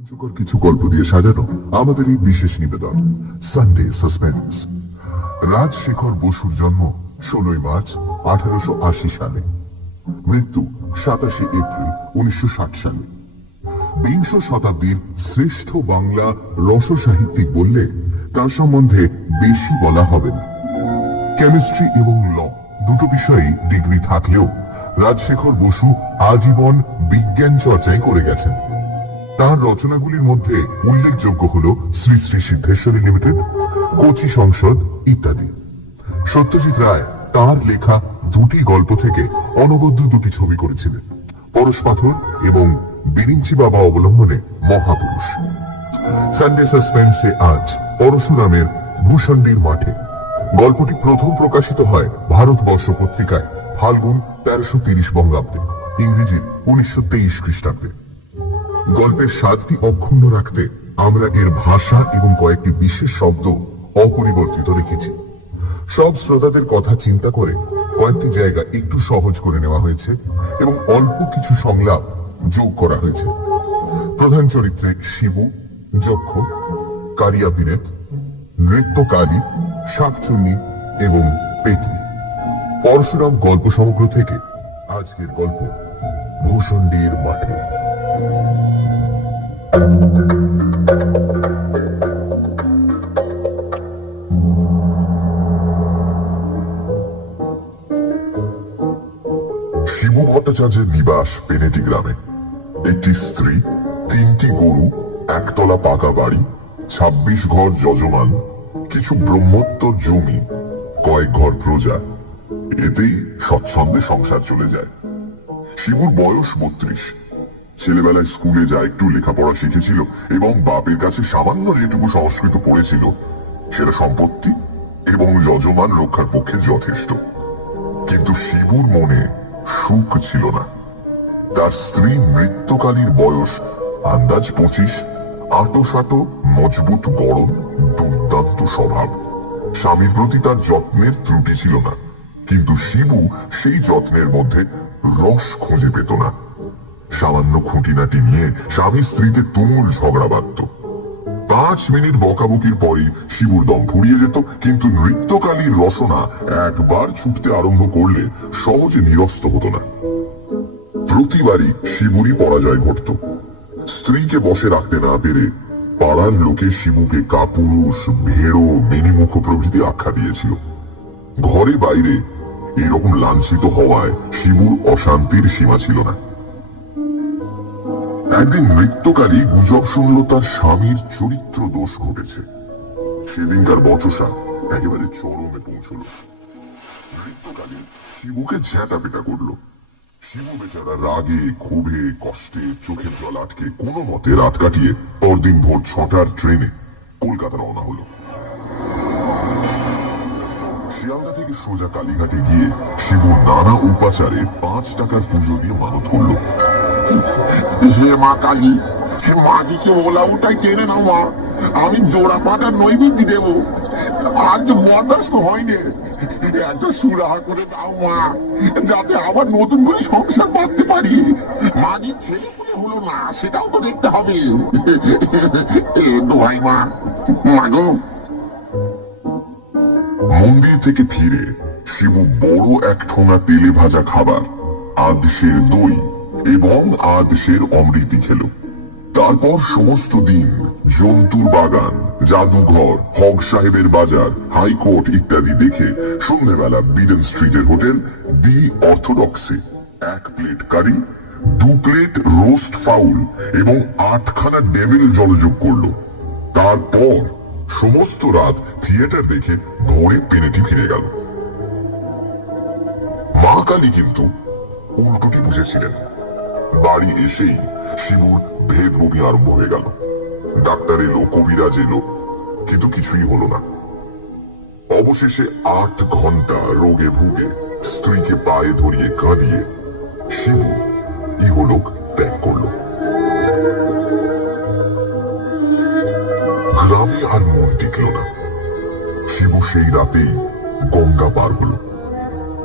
রোমাঞ্চকর কিছু গল্প দিয়ে সাজানো আমাদের এই বিশেষ নিবেদন সানডে সাসপেন্স। রাজশেখর বসুর জন্ম 16 মার্চ 1880 সালে, মৃত্যু 27 এপ্রিল 1960 সালে। বিংশ শতাব্দীর শ্রেষ্ঠ বাংলা রসসাহিত্যিক বললে তার সম্বন্ধে বেশি বলা হবে না। কেমিস্ট্রি এবং ল দুটো বিষয়েই ডিগ্রি থাকলেও রাজশেখর বসু আজীবন বিজ্ঞান চর্চাই করে গেছেন। তার রচনাগুলির মধ্যে উল্লেখযোগ্য হল শ্রী শ্রী সিদ্ধেশ্বরী লিমিটেড, কোচি সংসদ ইত্যাদি। সত্যজিৎ রায় তার লেখা দুটি গল্প থেকে অনবদ্য দুটি ছবি করেছিলেন, পরশ পাথর এবং বিরিঞ্চি বাবা অবলম্বনে মহাপুরুষ। সানডে সাসপেন্সে আজ পরশুরামের ভূষণ্ডির মাঠে। গল্পটি প্রথম প্রকাশিত হয় ভারতবর্ষ পত্রিকায় ফাল্গুন 1330 বঙ্গাব্দে, ইংরেজির 1923 খ্রিস্টাব্দে। গল্পের স্বাদটি অক্ষুণ্ণ রাখতে আমরা এর ভাষা এবং কয়েকটি বিশেষ শব্দ অপরিবর্তিত রেখেছি। সব শ্রোতাদের কথা চিন্তা করে কয়েকটি জায়গা একটু সহজ করে নেওয়া হয়েছে এবং অল্প কিছু সংলাপ যোগ করা হয়েছে। প্রধান চরিত্রে শিবু, যক্ষ, কারিয়া বিনেত, নৃত্যকালী, শাকচুন্নি এবং পেতনি। পরশুরাম গল্প সমগ্র থেকে আজকের গল্প ভূষণ্ডির মাঠে। শিবু ভট্টাচার্যের নিবাস পেনেটি গ্রামে। একটি স্ত্রী, 3টি গরু, একতলা পাকা বাড়ি, 26 ঘর যজমান, কিছু ব্রহ্মোত্তর জমি, কয়েক ঘর প্রজা, এতেই স্বচ্ছন্দে সংসার চলে যায়। শিবুর বয়স 32। ছেলেবেলায় স্কুলে যা একটু লেখাপড়া শিখেছিল এবং বাপের কাছে সামান্য যেটুকু সংস্কৃত পড়েছিল সেটা সম্পত্তি এবং যজমান রক্ষার পক্ষে যথেষ্ট। কিন্তু শিবুর মনে সুখ ছিল না। তার স্ত্রী নৃত্যকালীর বয়স আন্দাজ 25, আঁটো মজবুত গড়ন, দুর্দান্ত স্বভাব। স্বামীর প্রতি তার যত্নের ত্রুটি ছিল না, কিন্তু শিবু সেই যত্নের মধ্যে রস খুঁজে পেত না। সামান্য খুঁটিনাটি নিয়ে স্বামী স্ত্রীতে তুমুল ঝগড়া বাঁধত। 5 মিনিট বকাবকির পরই শিবুর দম ফুরিয়ে যেত, কিন্তু নৃত্যকালীর রসনা একবার ছুটতে আরম্ভ করলে সহজে নিরস্ত হতো না। প্রতিবারই শিবুরই পরাজয় ঘটত। স্ত্রীকে বসে রাখতে না পেরে পাড়ার লোকে শিবুকে কাপুরুষ, ভেড়ো, মিনিমুখ প্রভৃতি আখ্যা দিয়েছিল। ঘরে বাইরে এরকম লাঞ্ছিত হওয়ায় শিবুর অশান্তির সীমা ছিল না। একদিন নৃত্যকালী গুজব শুনল তার স্বামীর চরিত্র দোষ ঘটেছে। সেদিনকার বচসা একেবারে চরমে পৌঁছল। নৃত্যকালী শিবুকে ঝ্যাঁটাপেটা করলো। শিবু বেচারা রাগে, ক্ষোভে, কষ্টে চোখের জল আটকে কোনো মতে রাত কাটিয়ে পরদিন ভোর 6টার ট্রেনে কলকাতা রওনা হলো। শিয়ালদা থেকে সোজা কালীঘাটে গিয়ে শিবু নানা উপাচারে 5 টাকার পুজো দিয়ে মানত করলো। হে মা কালী, হে মা দিকে ওলা উঠাই টেনে নাও মা, আমি জোড়া পাটার নৈবেদ্য দেব। আজ বরদাস্ত হয়নি, এত সুরাহা করে দাও মা, যাতে আবার নতুন করে সংসার বাঁধতে পারি। মাঝি ছেলে বলে হলো না, সেটাও তো দেখতে হবে। দোহাই মা, মাগো। মন্দির থেকে ফিরে শিবু বড় এক ঠোঙা তেলে ভাজা খাবার, আধশের দই এবং আধশের অমৃতি খেল। তারপর সমস্ত দিন জন্তুর বাগান, জাদুঘর, হক সাহেবের বাজার, হাইকোর্ট ইত্যাদি দেখে সন্ধ্যেবেলা বিডেন স্ট্রিটের হোটেল দি অর্থোডক্সে 1 plate curry, 2 plate roast fowl এবং 8খানা ডেভিল জলযোগ করল। তারপর সমস্ত রাত থিয়েটার দেখে ভোরে পেনেটি ফিরে গেল। মা কালী কিন্তু উল্টোটি বুঝেছিলেন। বাড়ি এসেই শিবুর ভেদ বমি আরম্ভ হয়ে গেল। ডাক্তার এলো, কবিরাজ এলো, কিন্তু কিছুই হলো না। অবশেষে 8 ঘন্টা রোগে ভুগে স্ত্রীকে পায়ে ধরিয়ে কাঁদিয়ে শিবু ইহলোক ত্যাগ করল। গ্রামে আর মন টিকল না। শিবু সেই রাতেই গঙ্গা পার হলো।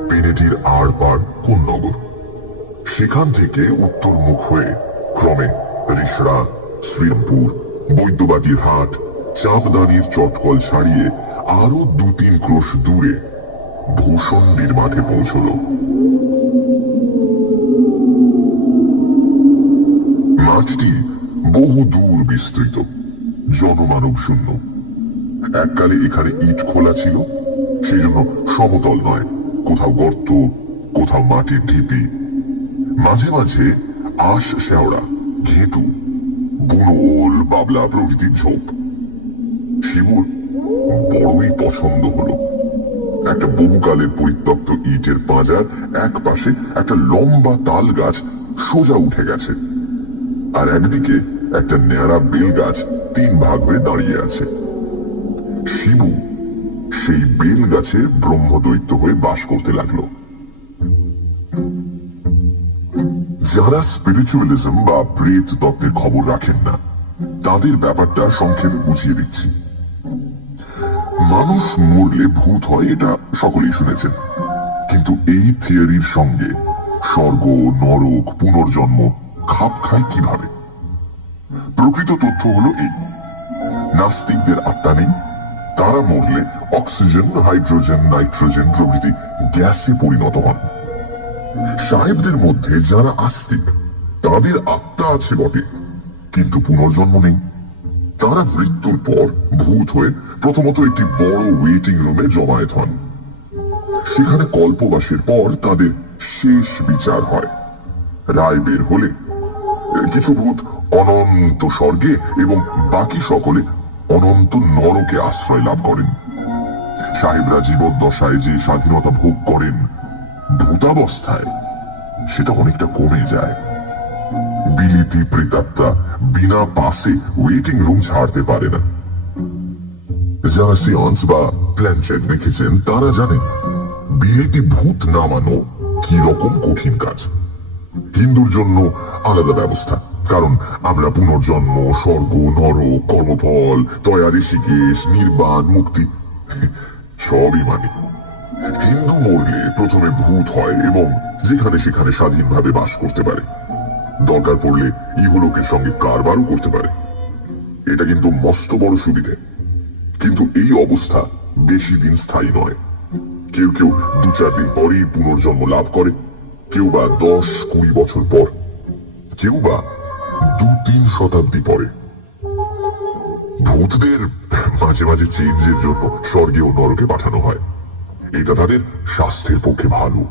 পেনেটির আর পার কোন্নগর। সেখান থেকে উত্তর মুখ হয়ে ক্রমে রিষড়া, শ্রীরামপুর, বৈদ্যবাটির হাট, চাঁদদানির চটকল ছাড়িয়ে আরো 2-3 ক্রোশ দূরে ভূষণ্ডির মাঠে পৌঁছল। মাঠটি বহু দূর বিস্তৃত, জনমানব শূন্য। এককালে এখানে ইট খোলা ছিল, সেই জন্য সমতল নয়, কোথাও গর্ত, কোথাও মাটির ঢিপি, মাঝে মাঝে আশ শেওড়া, ঘেঁটু, বুনো ওল, বাবলা প্রভৃতির ঝোপ। শিবুর বড়ই পছন্দ হলো। একটা বহুকালের পরিত্যক্ত ইটের পাঁজার এক পাশে একটা লম্বা তাল গাছ সোজা উঠে গেছে, আর একদিকে একটা ন্যাড়া বেল গাছ 3 ভাগ হয়ে দাঁড়িয়ে আছে। শিবু সেই বেল গাছে ব্রহ্মদৈত্য হয়ে বাস করতে লাগলো। যারা স্পিরিচুয়ালিজম বা প্রেত তত্ত্বের খবর রাখেন না, তাদের ব্যাপারটা সংক্ষেপে বুঝিয়ে দিচ্ছি। মানুষ মরলে ভূত হয়, এটা সকলেই শুনেছেন, কিন্তু এই থিওরির সঙ্গে স্বর্গ, নরক, পুনর্জন্ম খাপ খায় কিভাবে? প্রকৃত তথ্য হলো এই: নাস্তিকদের আত্মা নেই, তারা মরলে অক্সিজেন, হাইড্রোজেন, নাইট্রোজেন প্রভৃতি গ্যাসে পরিণত হন। সাহেবদের মধ্যে যারা আস্তিক, তাদের আত্মা আছে বটে, কিন্তু পুনর্জন্ম নেই। তারা মৃত্যুর পর ভূত হয়ে প্রথমত একটি বড় ওয়েটিং রুমে জমায়েত হন। সেখানে কল্পবাসের পর তাদের শেষ বিচার হয়। রায় বের হলে কিছু ভূত অনন্ত স্বর্গে এবং বাকি সকলে অনন্ত নরকে আশ্রয় লাভ করেন। সাহেবরা জীবদ্দশায় যে স্বাধীনতা ভোগ করেন, ভূতাবস্থায় সেটা অনেকটা কমে যায়। বিলিতি প্রেতাত্মা বিনা পাসে ওয়েটিং রুম ছাড়তে পারে না। যারা সিয়ন্স বা প্ল্যানচেট দেখেছেন তারা জানেন বিলিতি ভূত নামানো কি রকম কঠিন কাজ। হিন্দুর জন্য আলাদা ব্যবস্থা, কারণ আমরা পুনর্জন্ম, স্বর্গ, নরক, কর্মফল, তয়া, ঋষিকেশ, নির্বাণ, মুক্তি সবই মানি। হিন্দু মরলে প্রথমে ভূত হয় এবং যেখানে সেখানে স্বাধীনভাবে বাস করতে পারে। দরকার পড়লে ইহলোকের সঙ্গে কারবারও করতে পারে। এটা কিন্তু মস্ত বড় সুবিধে। কিন্তু এই অবস্থা বেশি দিন স্থায়ী নয়। কেউ কেউ 2-4 দিন পরই পুনর্জন্ম লাভ করে, কেউ বা 10-20 বছর পর, কেউ বা 2-3 শতাব্দী পরে। ভূতদের মাঝে মাঝে চেঞ্জের জন্য স্বর্গে ও নরকে পাঠানো হয়। এটা তাদের স্বাস্থ্যের পক্ষে ভালো,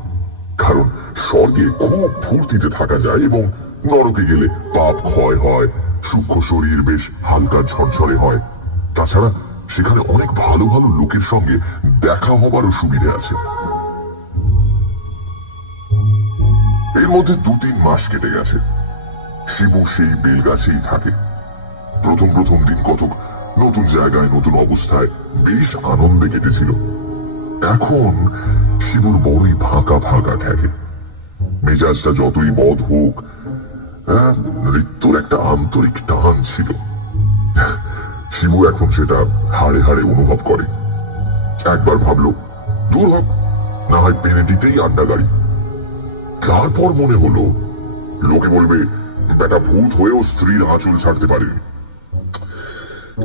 কারণ স্বর্গে খুব ফুর্তিতে থাকা যায় এবং নরকে গেলে পাপ ক্ষয় হয়, সূক্ষ্ম শরীর বেশ হালকা ঝরঝরে হয়। তাছাড়া সেখানে অনেক ভালো ভালো লোকের সঙ্গে দেখা হবারও সুবিধে আছে। এর মধ্যে 2-3 মাস কেটে গেছে। শিবু সেই বেল গাছেই থাকে। প্রথম দিন কতক নতুন জায়গায়, নতুন অবস্থায় বেশ আনন্দে কেটেছিল। এখন শিবুর বড়ই ফাঁকা ফাঁকা ঠেকে। মেজাজটা যতই বদ হোক, মৃত্যুর একটা আন্তরিক টান ছিল। শিবু এখন সেটা হাড়ে হাড়ে অনুভব করে। একবার ভাবলো দূর হোক, না হয় পেনেটিতেই আড্ডা গাড়ি। তারপর মনে হলো লোকে বলবে বেটা ভূত হয়েও স্ত্রীর আঁচল ছাড়তে পারেনি।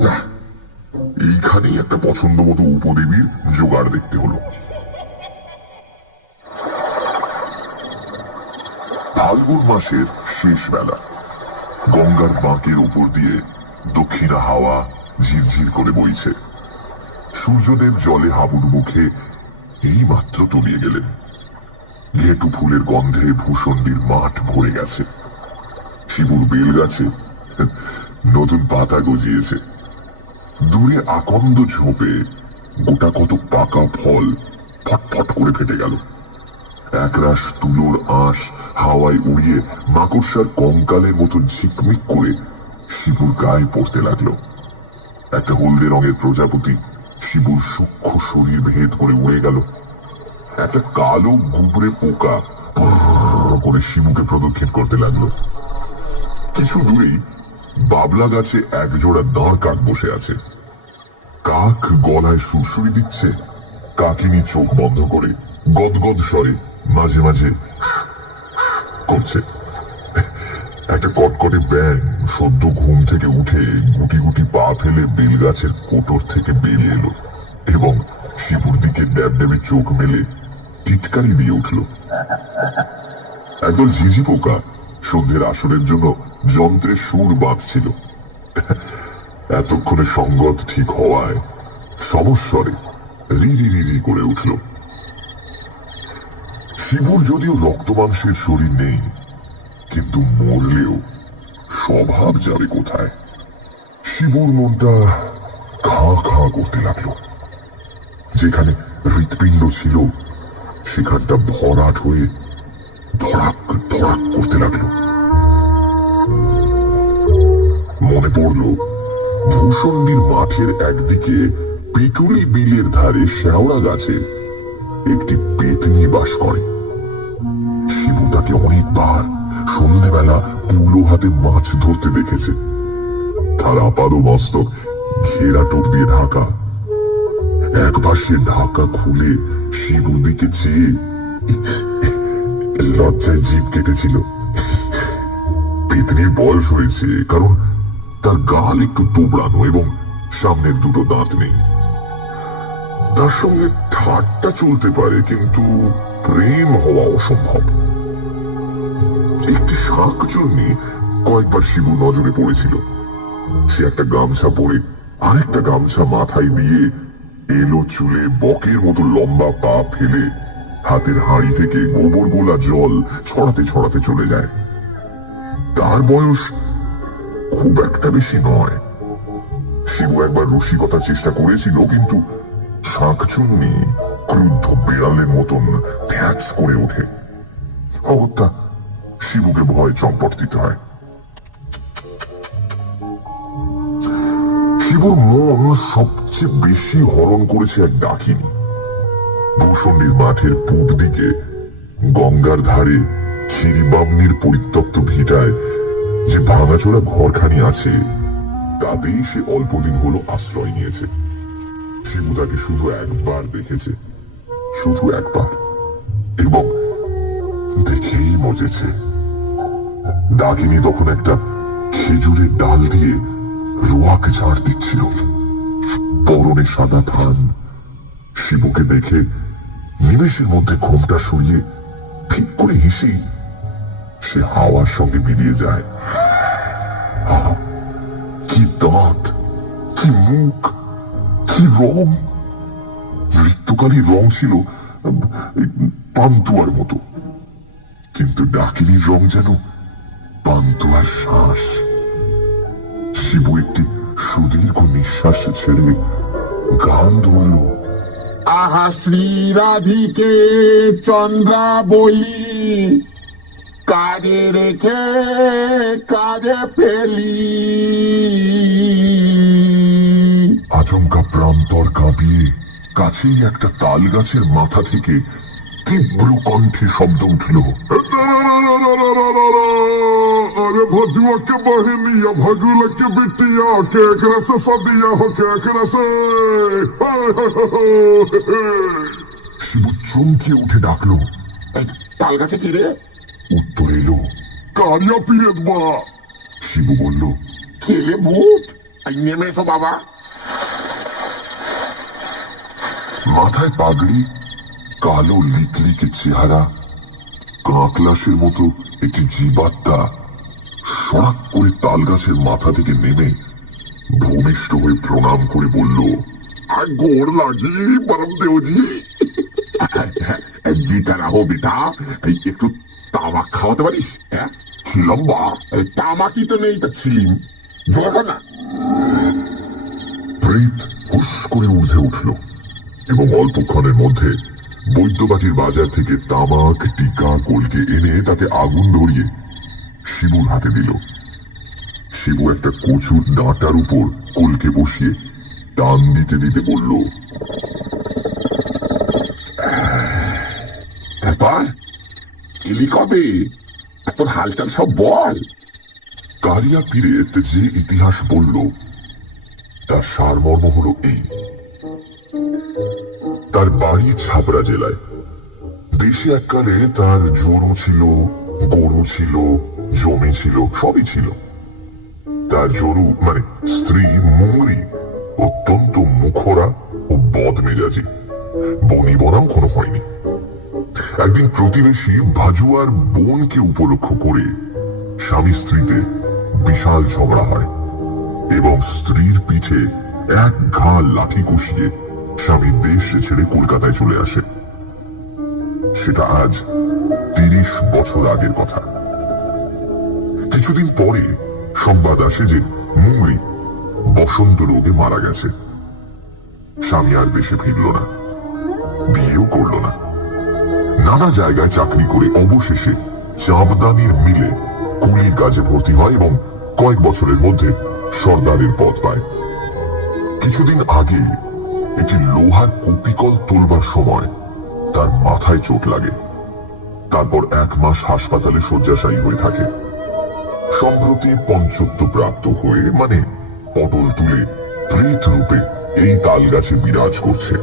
না, এইখানেই একটা পছন্দ মতো উপদেবীর জোগাড় দেখতে হলো। ফাল্গুন মাসের শেষ বেলা, গঙ্গার বাঁকের উপর দিয়ে দক্ষিণা হাওয়া ঝিরঝির করে বইছে। সূর্যদেব জলে হাবুডুবু খেয়ে এই মাত্র তলিয়ে গেলেন। ঘেটু ফুলের গন্ধে ভূষণ্ডির মাঠ ভরে গেছে। শিবুর বেল গাছে নতুন পাতা গজিয়েছে। দূরে আকন্দ ঝোপে গোটা কত পাকা ফল ফটফট করে ফেটে গেল। একরাশ তুলোর আঁশ হাওয়ায় উড়িয়ে মাকড়সার কঙ্কালের মতো ঝিকমিক করে শিবুর গায়ে পড়তে লাগলো। একটা হলদে রঙের প্রজাপতি শিবুর সূক্ষ্ম শরীর ভেদ করে উড়ে গেল। একটা কালো গুবরে পোকা করে শিবুকে প্রদক্ষিণ করতে লাগলো। কিছু দূরেই বাবলা গাছে এক জোড়া দাঁড় কাক বসে আছে। কাক গলায় সুরসুরি দিচ্ছে। কাকিনী চোখ বন্ধ করে গদগদ স্বরে মাঝে মাঝে করছে। একটা কটকটে ব্যাঙ সদ্য ঘুম থেকে উঠে গুটি গুটি পা ফেলে বেলগাছের কোটর থেকে বেরিয়ে এলো এবং শিবুর দিকে ড্যাবড্যাবে চোখ মেলে টিটকারি দিয়ে উঠল। একদল ঝিঝি পোকা সন্ধ্যের আসরের জন্য যন্ত্রের সুর বাঁধছিল। এতক্ষণে সঙ্গত ঠিক হওয়ায় সমস্বরে রি রি রি রি করে উঠল। শিবুর যদিও রক্ত মাংসের শরীর নেই, কিন্তু মরলেও স্বভাব যাবে কোথায়। শিবুর মনটা খাঁ খাঁ করতে লাগলো। যেখানে হৃৎপিণ্ড ছিল সেখানটা ভরাট হয়ে ধড়াক ধড়াক করতে লাগলো। মনে পড়ল ভূষণ্ডির মাঠের একদিকে পিটুলি বিলের ধারে শেওড়া গাছে একটি পেতনি বাস করে। শিবু তাকে অনেকবার সন্ধ্যেবেলা পুলো হাতে মাছ ধরতে দেখেছে। তার আপাদ মস্তক ঘেরা টোপ দিয়ে ঢাকা। একবার সে ঢাকা খুলে শিবুর দিকে চেয়ে লজ্জায় জিভ কেটেছিল। পেতনির বয়স হয়েছে, কারণ তার গাল একটু তোবড়ানো এবং সামনের দুটো দাঁত নেই। তার সঙ্গে ঠাট্টা চলতে পারে, কিন্তু প্রেম হওয়া অসম্ভব। একটি শাঁকচুন্নি কয়েকবার শিবু নজরে পড়েছিল। সে একটা গামছা পরে আরেকটা গামছা মাথায় দিয়ে এলো চুলে বকের মতো লম্বা পা ফেলে হাতের হাঁড়ি থেকে গোবর গোলা জল ছড়াতে ছড়াতে চলে যায়। তার বয়স খুব একটা বেশি নয়। শিবু একবার রসিকতার চেষ্টা করেছিল, কিন্তু শাঁকচুন্নি ক্রুদ্ধ বেড়ালের মতন ফ্যাচ করে ওঠে। অগত্যা শিবুকে ভয় চম্পট দিতে হয়। শিবুর মন সবচেয়ে বেশি হরণ করেছে এক ডাকিনী। ভূষণ্ডির মাঠের পূব দিকে গঙ্গার ধারে ক্ষীরিবামনির পরিত্যক্ত ভিটায় যে ভাঙাচোরা ঘরখানি আছে, তাতেই সে অল্পদিন হলো আশ্রয় নিয়েছে। শিবু তাকে শুধু একবার দেখেছে, শুধু একবার, এবং দেখেই মজেছে। ডাকিনী তখন একটা খেজুরের ডাল দিয়ে রোয়াকে ঝাড় দিচ্ছিল। পরনে সাদা থান। শিবুকে দেখে নিমেষের মধ্যে ঘোমটা সরিয়ে ঠিক করে হেসে সে হাওয়ার সঙ্গে মিলিয়ে যায়। আহা, কি দাঁত, কি মুখ, কি রং! মৃত্যুকালীর রং ছিল পান্তুয়ার মতো, কিন্তু ডাকিনীর রং যেন পান্তুয়ার শ্বাস। শিবু একটি সুদীর্ঘ নিঃশ্বাস ছেড়ে গান ধরল। আহা শ্রী রাধিকে চন্দ্রাবলী, কাজে রেখে কাজে ফেলি। আচমকা প্রান্তর কাঁপিয়ে কাছেই একটা তাল গাছের মাথা থেকে তীব্র কণ্ঠে শব্দ উঠল। अरे भजुआ के बहनिया भगुल के बिटिया के एकरा से सदिया हो के एकरा से। শিবু চমকে উঠে ডাকলো। তাল গাছে কি রে? উত্তর এলো, কারিয়া পীরের মা। শিবু বলল, খেলে ভূত, নেমে এসো বাবা। মাথায় পাগড়ি, কালো লিকলিকে চেহারা, কাকলাসের মতো একটি জীবাত্মা সরাক করে তাল গাছের মাথা থেকে নেমে ভূমিষ্ঠ হয়ে প্রণাম করে বলল, गोड़ लागी परम देव जी। जीता रहो बेटा, একটু তামাক খাওয়াতে পারিস? কি লম্বা! তামাকই তো নেই, তা ছিলিম জোগাড় কর না। প্রেত হুস করে ঊর্ধ্বে উঠল এবং অল্পক্ষণের মধ্যে বৈদ্যবাটির বাজার থেকে তামাক, টিকা, কলকে এনে তাতে আগুন ধরিয়ে শিবুর হাতে দিল। শিবু একটা কচুর ডাঁটার উপর কলকে বসিয়ে টান দিতে দিতে বলল, তারপর এলি কবে? তোর হালচাল সব বল। কারিয়া পীরেত যে ইতিহাস বলল তার সারমর্ম হলো এই। তার বাড়ি ছাপড়া জেলায়। দেশে এককালে তার জোরও ছিল, গরু ছিল, জমি ছিল, সবই ছিল। তার জরু মানে স্ত্রী মুঙ্গরি অত্যন্ত মুখরা ও বদমেজাজি, বনিবনাও কোনো হয়নি। একদিন প্রতিবেশী ভাজুয়ার বোনকে উপলক্ষ করে স্বামী স্ত্রীতে বিশাল ঝগড়া হয় এবং স্ত্রীর পিঠে এক ঘা লাঠি কষিয়ে স্বামী দেশ ছেড়ে কলকাতায় চলে আসে। সেটা আজ 30 বছর আগের কথা। কিছুদিন পরে সংবাদ আসে যে মুঙ্গরি বসন্ত রোগে মারা গেছে। স্বামী আর দেশে ফিরল না, বিয়েও করল না। নানা জায়গায় চাকরি করে অবশেষে চাঁদদানির মিলে কুলির কাজে ভর্তি হয় এবং কয়েক বছরের মধ্যে সর্দারের পদ পায়। কিছুদিন আগে একটি লোহার কপিকল তোলবার সময় তার মাথায় চোট লাগে। তারপর 1 মাস হাসপাতালে শয্যাশায়ী হয়ে থাকে। সম্প্রতি পঞ্চত্ব প্রাপ্ত হয়ে মানে পটল তুলে প্রেত রূপে এই তাল গাছে বিরাজ করছে।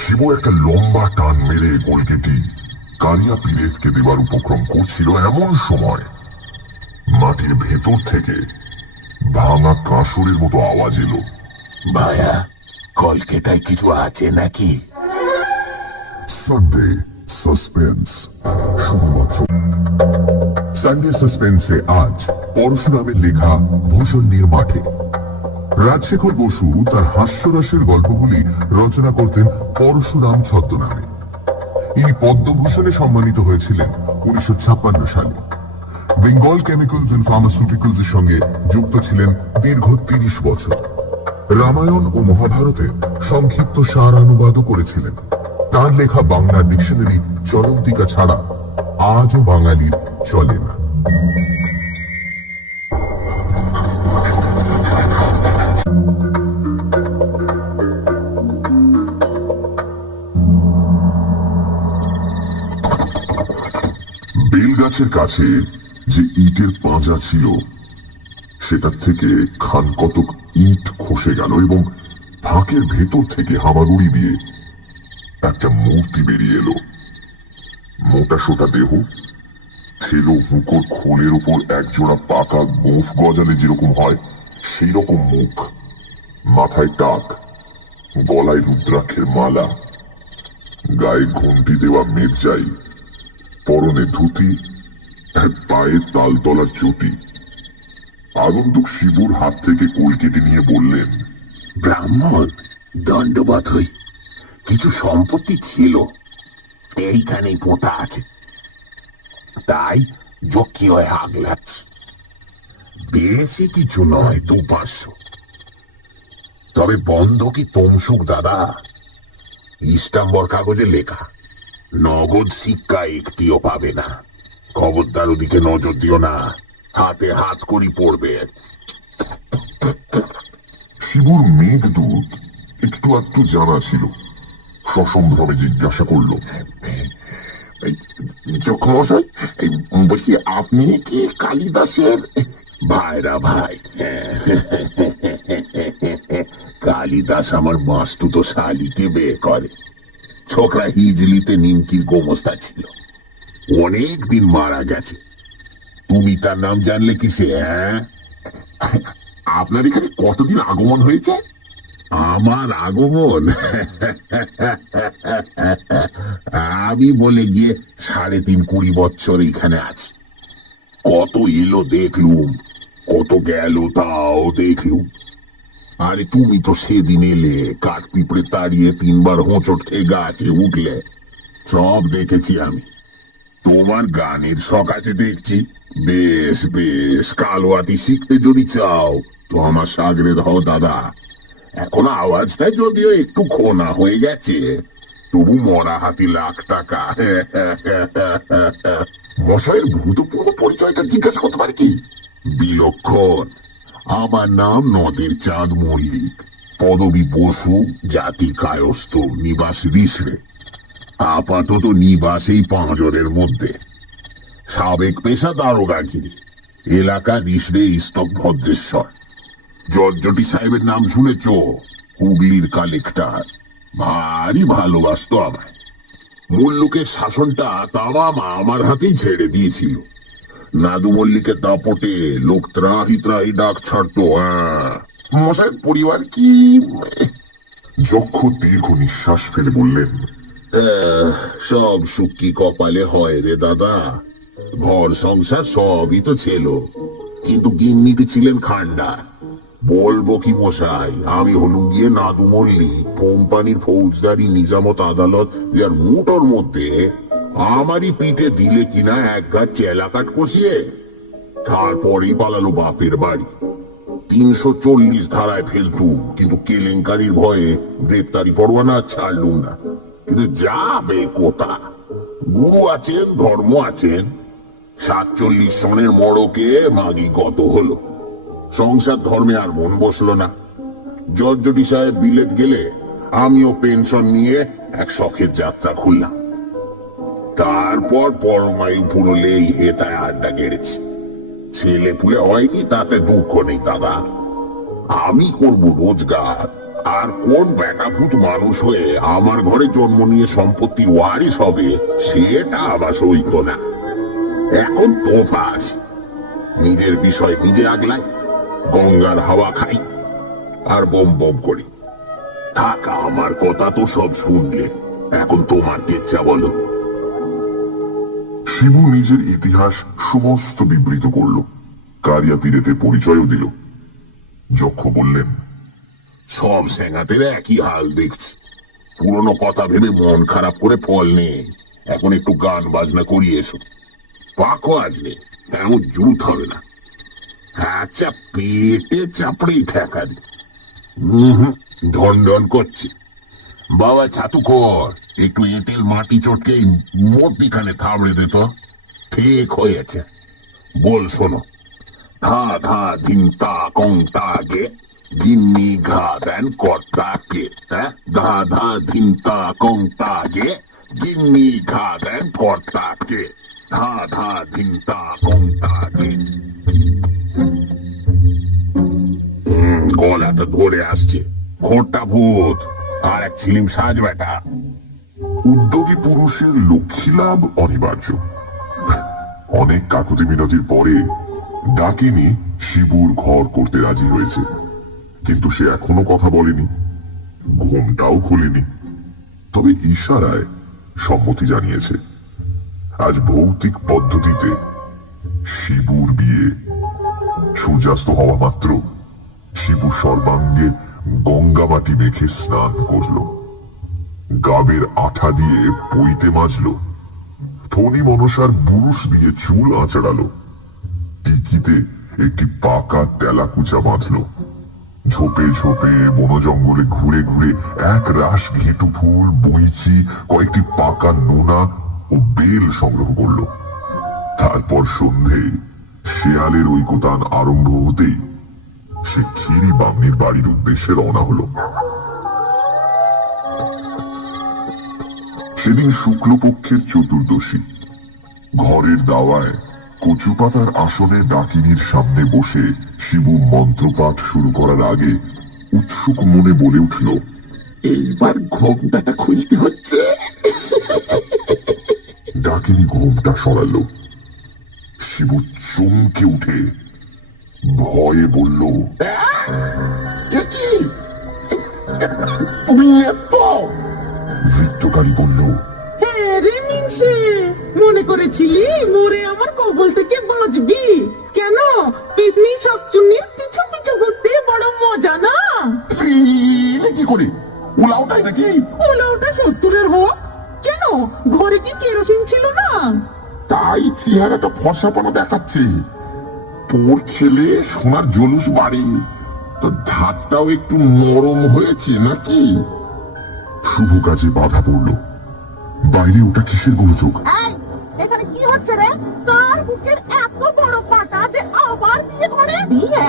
শিব একটা লম্বা টান মেরে গোলকেটি কারিয়া পিরেতকে দেবার উপক্রম করছিল, এমন সময় মাটির ভেতর থেকে ভাঙা কাঁসরের মতো আওয়াজ এলো। ভায়া, কলকাতায় কিছু আছে নাকি? সানডে সাসপেন্স শুধুমাত্র সানডে সাসপেন্সে আজ পরশুরামের লেখা ভূষণ্ডির মাঠে। রাজশেখর বসু তার হাস্যরসের গল্পগুলি রচনা করতেন পরশুরাম ছদ্মনামে। ইনি পদ্মভূষণে সম্মানিত হয়েছিলেন 1956 সালে। বেঙ্গল কেমিক্যালস এন্ড ফার্মাসিউটিক্যালস এর সঙ্গে যুক্ত ছিলেন দীর্ঘ 30 বছর। রামায়ণ ও মহাভারতের সংক্ষিপ্ত সারানুবাদও করেছিলেন। তার লেখা বাংলা ডিকশনারি চলন্তিকা ছাড়া আজও বাঙালির চলে না। বেলগাছের কাছে যে ইটের পাঁজা ছিল সেটার থেকে খান কতক ইট খসে গেল এবং ফাঁকের ভেতর থেকে হামাগুড়ি দিয়ে একটা মূর্তি বেরিয়ে এলো। মোটা সোটা দেহ, থেলো হুঁকোর খোলের উপর একজোড়া পাকা গোঁফ গজালে যেরকম হয় সেই রকম মুখ, মাথায় টাক, গলায় রুদ্রাক্ষের মালা, গায়ে ঘুমটি দেওয়া মির্জাই, পরনে ধুতি, পায়ে তালতলার চটি। আগন্তুক শিবুর হাত থেকে কোল কেটে নিয়ে বললেন, ব্রাহ্মণ, দণ্ডবত হই। কিছু সম্পত্তি ছিল, এইখানেই পোতা আছে, তাই জকি হয়ে আগলাচ্ছি। বেশি কিছু নয়, 200-500। তবে বন্ধকি তমসুক দাদা, ইস্টাম্বর কাগজে লেখা, নগদ শিক্ষা একটিও পাবে না। খবরদার ওদিকে নজর দিও না, হাতে হাত করি পড়বে। শিবুর মেঘদূত একটু একটু জানা ছিল। সসম্ভ্রমে জিজ্ঞাসা করল, মশাই, বলছি আপনি কি কালিদাসের? ভাইরা ভাই, কালিদাস আমার মাস্তুতো শালিকে বিয়ে করে। ছোকরা হিজলিতে নিমকির গোমস্তা ছিল, অনেক দিন মারা গেছে। তুমি তার নাম জানলে কিসে? আপনার এখানে কতদিন আগমন হয়েছে? আমার আগমন? আমি বলে গিয়ে 3.5 বছর এখানে আছি। কত এলো দেখলুম, কত গেল তাও দেখলুম। আরে তুমি তো সেদিন এলে, কাঠ পিঁপড়ে তাড়িয়ে 3 বার হোঁচট খেয়ে গাছে উঠলে, সব দেখেছি আমি। তোমার গানের শখ আছে দেখছি। বেশ বেশ, কালোয়াতি শিখতে যদি চাও তো আমার সাগরে হও দাদা। এখন আওয়াজটা যদিও একটু খোনা হয়ে গেছে, তবু মরা হাতি লাখ টাকা। মশাইয়ের ভূতপূর্ব পরিচয়টা জিজ্ঞাসা করতে পারি কি? বিলক্ষণ। আমার নাম নদের চাঁদ মল্লিক, পদবী বসু, জাতি কায়স্থ, নিবাস রিসড়ে। আপাতত নিবাস এই পাঁজরের মধ্যে। সাবেক পেশা দারোগাগিরি, এলাকা রিসড়ে ইস্তক ভদ্রেশ্বর। জর্জটি সাহেবের নাম শুনেছ? হুগলির কালেক্টর, ভারী ভালোবাসতো আমায়। মুল্লুকের শাসনটা তামাম আমার হাতেই ছেড়ে দিয়েছিল। নাদু মল্লিকের দাপটে লোক ত্রাহি ত্রাহি ডাক ছাড়তো। মশাই পরিবার কি? যক্ষ দীর্ঘ নিঃশ্বাস ফেলে বললেন, সব সুখ কি কপালে হয় রে দাদা? ঘর সংসার সবই তো ছিল, কিন্তু গিন্নিটি ছিলেন খান্ডা। বলবো কি মশাই, আমি হলুম গিয়ে নাদু মল্লিক কোম্পানির ফৌজদারি নিজামত আদালত ইয়ার মুটোর মধ্যে আমারই পিঠে দিলে কিনা এক গাছ চেলা কাঠ কষিয়ে। তারপরেই পালালো বাপের বাড়ি। 340 ধারায় ফেলতু, কিন্তু কেলেঙ্কারির ভয়ে গ্রেপ্তারি পরোয়ানা ছাড়লুম না। কিন্তু যাবে কোথা? গুরু আছেন, ধর্ম আছেন। 47 সনের মড়কে মাগি গত হলো। সংসার ধর্মে আর মন বসলো না। জর্জটি সাহেব বিলেত গেলে আমিও পেনশন নিয়ে এক শখের যাত্রা খুললাম। তারপর পরমায়ু ফুরলেই হেতায় আড্ডা গেড়েছি। ছেলে পুলে হয়নি তাতে দুঃখ নেই দাদা। আমি করব রোজগার, আর কোন বেটাভূত মানুষ হয়ে আমার ঘরে জন্ম নিয়ে সম্পত্তির ওয়ারিশ হবে সেটা আবার সইক না। এখন তোফা আছে, নিজের বিষয় নিজে আগলাই, গঙ্গার হাওয়া খাই আর বম বম করি। থাকা আমার কথা তো সব শুনলে, এখন তোমার ইচ্ছা বলো। শিবু নিজের ইতিহাস সমস্ত বিবৃত করল, কারিয়া পীরেতে পরিচয়ও দিল। যক্ষ বললেন, সব স্যাঙাতের একই হাল দেখছি। পুরনো কথা ভেবে মন খারাপ করে ফল নেই। এখন একটু গান বাজনা করি এসো। পাকো আজকে এমন জুত হবে না। আচ্ছা, পেটে চাপড়েই ঠেকা দি। ঢন ঢন করছে। বাবা ছাতু কর, একটু এঁটেল মাটি চটকে মধ্যিখানে থাবড়ে দে তো। ঠিক হয়েছে। বল শোনো। ধা ধা ধিন তা কং তা গে, গিন্নি ঘা দেন কর্তাকে। ধা ধা ধিন তা কং তা গে, গিন্নি ঘা দেন কর্তাকে। ধা ধা ধিন তা কং তা গে। গলাটা ধরে আসছে। ঘোরটা ভূত আর এক ছিলিম সাজ বেটা। উদ্যোগী পুরুষের লক্ষ্মী লাভ অনিবার্য। অনেক কাকুতি মিনতির পরে ডাকিনী শিবুর ঘর করতে রাজি হয়েছে, কিন্তু সে এখনো কথা বলেনি, ঘুমটাও খুলেনি। তবে ইশারায় সম্মতি জানিয়েছে। আজ ভৌতিক পদ্ধতিতে শিবুর বিয়ে। সূর্যাস্ত হওয়া মাত্র শিবু সর্বাঙ্গে গঙ্গা মাটি মেখে স্নান করল, গাবের আঠা দিয়ে পইতে মাজলো, ফণি মনসার বুরুশ দিয়ে চুল আঁচড়ালো, টিকিতে একটি পাকা তেলাকুচা বাঁধলো, ঝোপে ঝোপে বন জঙ্গলে ঘুরে ঘুরে এক রাশ ঘেটু ফুল, বইচি, কয়েকটি পাকা নোনা ও বেল সংগ্রহ করলো। তারপর সন্ধে শেয়ালের ঐকতান আরম্ভ হতেই সে ক্ষীরি বামনির বাড়ির উদ্দেশ্যে রওনা হলো। সেদিন শুক্লপক্ষের চতুর্দশী। ঘরের দাওয়ায় কচু পাতার আসনে ডাকিনীর সামনে বসে শিবু মন্ত্রপাঠ শুরু করার আগে উৎসুক মনে বলে উঠল, এইবার ঘোমটাটা খুলতে হচ্ছে। ডাকিনী ঘোমটা সরালো। শিবু চমকে উঠে ভয়ে বলল, এ কি? তুমি তো নৃত্যকারী বলল, হ্যাঁ রে মিনসে, মনে করেছিলি মরে আমার কবল থেকে বাঁচবি? কেন, পেতনি শাকচুন্নির পিছু পিছু ঘুরতে বড় মজা না? কি করে উলাওটাই নাকি? ওলা ওটা 70-এর হোক। কেন, ঘরে কি কেরোসিন ছিল না? তাই চেহারাটা ফর্সাপনা দেখাচ্ছে। পোর খেলে সোনার জলুস বাড়ে, তো ধাতটাও একটু নরম হয়েছে নাকি? শুভ কাজে বাধা পড়ল। বাইরে ওটা কিসের গোলযোগ? এই, এখানে কি হচ্ছে রে? তার বুকের এত বড় পাটা যে আবার বিয়ে করে? বিয়ে?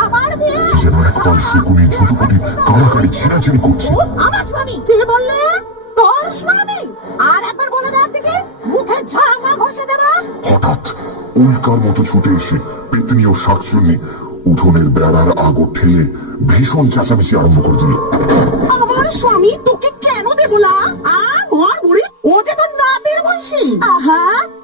আবার বিয়ে? যেন একবার শকুনি ঝুটুপুটি কাড়াকাড়ি ছেঁড়াছেড়ি করছে। আমার স্বামী? কে বললে? তোর স্বামী? আর একবার বলে দেওয়ার দিকে মুখে ঝামা ঘষে দেবা। হঠাৎ উল্কার মতো ছুটে এসে পেতনি ও শাকচুন্নি উঠোনের বেড়ার আগর ঠেলে ভীষণ চেঁচামেচি আরম্ভ করে দিল। আমার স্বামী তোকে কেন দেবো না? আর ঘর বুড়ি ও যে পেটের বয়সী। আহা,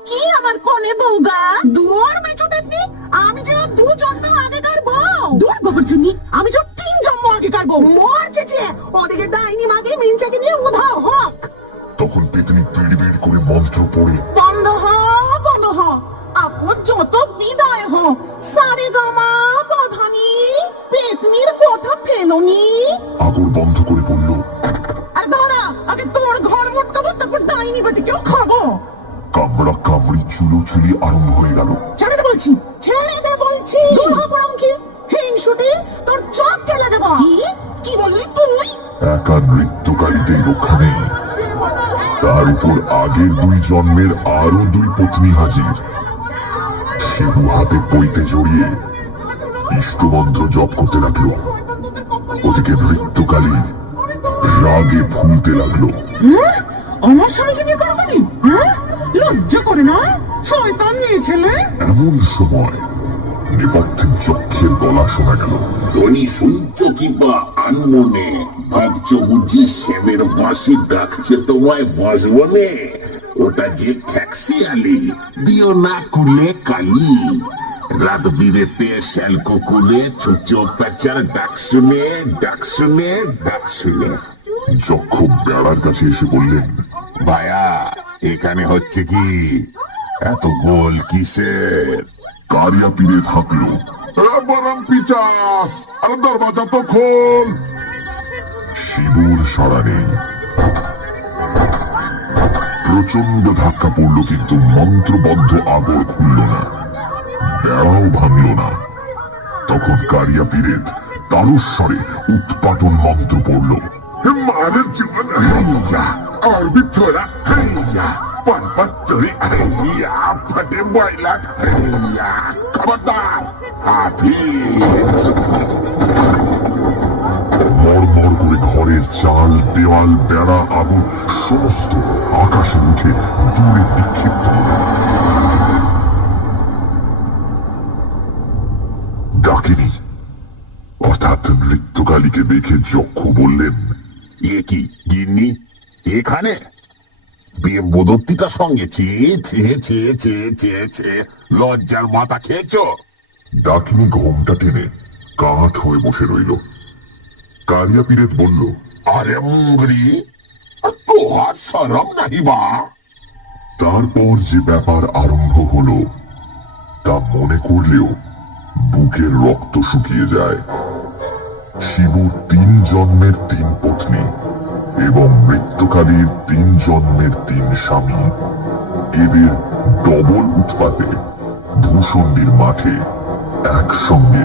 কি আমার কোনে বউগা, দুয়ার মেচো পেতনি। আমি যে ওর 2 জন্ম আগেকার বউ। দূর বকরচুনি, আমি যে ওর 3 জন্ম আগেকার বউ। মর চেঁচে ওদিকে ডাইনি মাগে মিনচাকে নিয়ে উধাও হক। তখন পেতনি পিড় করে মন্ত্র পড়ে বন্ধ হ, বন্ধ হ। আপদ যত বিদায় হ। সারে গামা বধানি পেতনির কথা ফেলোনি। আগর বন্ধ করে বলল, আরে দাঁড়া, আগে তোর ঘর মোটকাবো, তারপর ডাইনি বেটিকেও খাবো। কামড়া কামড়ি চুলোচুলি আরম্ভ হয়ে গেল। ছেড়ে দে বলছি, ছেড়ে দে বলছি। কি হিংসুটি, তোর চোখ ঠেলে দেব। কি কি বললি তুই? একা নৃত্যকারীদের রক্ষা নেই, তার উপর আগের 2 জন্মের আরো 2 পত্নী হাজির। শিবু হাতে পইতে জড়িয়ে ইষ্টমন্ত্র জপ করতে লাগলো। ওদিকে নৃত্যকালী রাগে ফুলতে লাগলো। আমার স্বামীকে নিয়ে করবানি? লজ্জা করে না, শয়তান মেয়ে ছেলে। এমন সময় নেপথ্যে যক্ষের গলা শোনা গেল। ধনী শুনছ কিংবা আনমনে ভাবছ বুঝি শ্যামের বাঁশি ডাকছে তোমায় বসবনে? ওটা যে ঠ্যাক্সিয়ালি দিও না কুলে কালি। রাত বিরেতে শ্যালকুকুলে চুচো প্যাচার ডাক শুনে ডাক শুনে ডাক শুনে। যক্ষ বেড়ার কাছে এসে বললেন, ভায়া, এখানে হচ্ছে কি? এত গোল কিসের? কারিয়া পীরে থাকলো। বরং পিচাস, আরে দরজা তো খোল। শিবুর সাড়া নেই। প্রচন্ড ধাক্কা পড়লো, কিন্তু মন্ত্রবদ্ধ আগর খুলল না, বেড়াও ভাঙল না। তখন কারিয়া পীরেত তারস্বরে উৎপাটন মন্ত্র পড়ল। মারে জীবন হইয়া আর ভিতরা হইয়া পানপাত্তরি হইয়া ফটে বয়লাট হইয়া খবরদার হাফিজ। মরমর করে ঘরের চাল, দেওয়াল, বেড়া, আগুন সমস্ত আকাশে উঠে দূরে নিক্ষিপ্ত হল। ডাকিনি অর্থাৎ নৃত্যকালীকে দেখে যক্ষ বললেন, এ কি গিন্নি এখানে? বেবদত্তিটার সঙ্গে ছে ছে ছে ছে ছে ছে লজ্জার মাথা খেয়েছো? ডাকিনি ঘোমটা টেনে কাঠ হয়ে বসে রইল। কারিয়া পীরেত বলল, আরে মুঙ্গরি, তোহার শরম নাহি বা? তারপর যে ব্যাপার আরম্ভ হলো তা মনে করলেও বুকের রক্ত শুকিয়ে যায়। শিবুর 3 জন্মের 3 পত্নী এবং মৃত্যুকালীর 3 জন্মের 3 স্বামী, এদের ডবল উৎপাতে ভূষণ্ডির মাঠে একসঙ্গে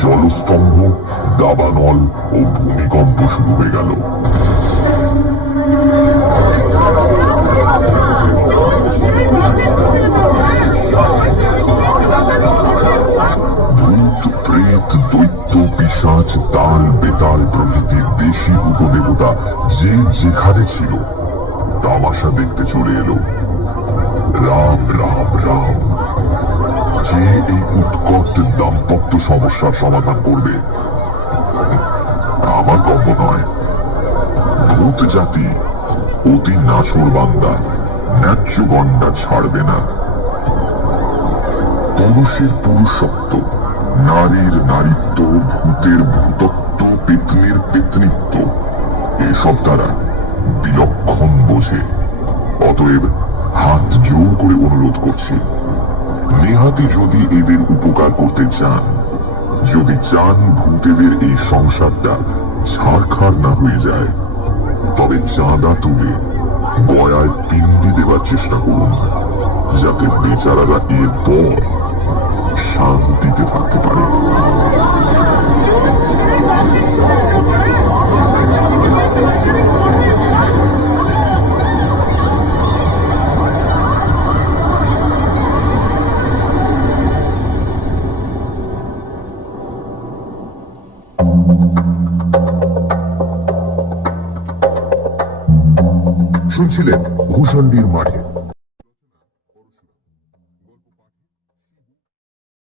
জলস্তম্ভ, দাবানল ও ভূমিকম্প শুরু হয়ে গেল। ভূত, প্রেত, দৈত্য, পিশাচ, তাল, বেতাল প্রভৃতি দেশি উপদেবতা যে যেখানে ছিল তামাশা দেখতে চলে এলো। রাম রাম রাম। কে এই উৎকট দাম্পত্য সমস্যার সমাধান করবে? আমার গল্প নয়। ভূত জাতি অতি নাছোড় বান্দা, ন্যায্য গণ্ডা ছাড়বে না। পুরুষের পুরুষত্ব, নারীর নারীত্ব, ভূতের ভূতত্ব, পেতনির পেতনিত্ব এসব তারা বিলক্ষণ বোঝে। অতএব হাত জোর করে অনুরোধ করছি, নেহাতি যদি এদের উপকার করতে চান, যদি চান ভূতেদের এই সংসারটা ছাড়খাড় না হয়ে যায়, তবে চাঁদা তুলে গয়ায় পিণ্ডি দেবার চেষ্টা করুন, যাতে বেচারারা এরপর শান্তিতে থাকতে পারে। শুনছিলেন ভূষণ্ডির মাঠে,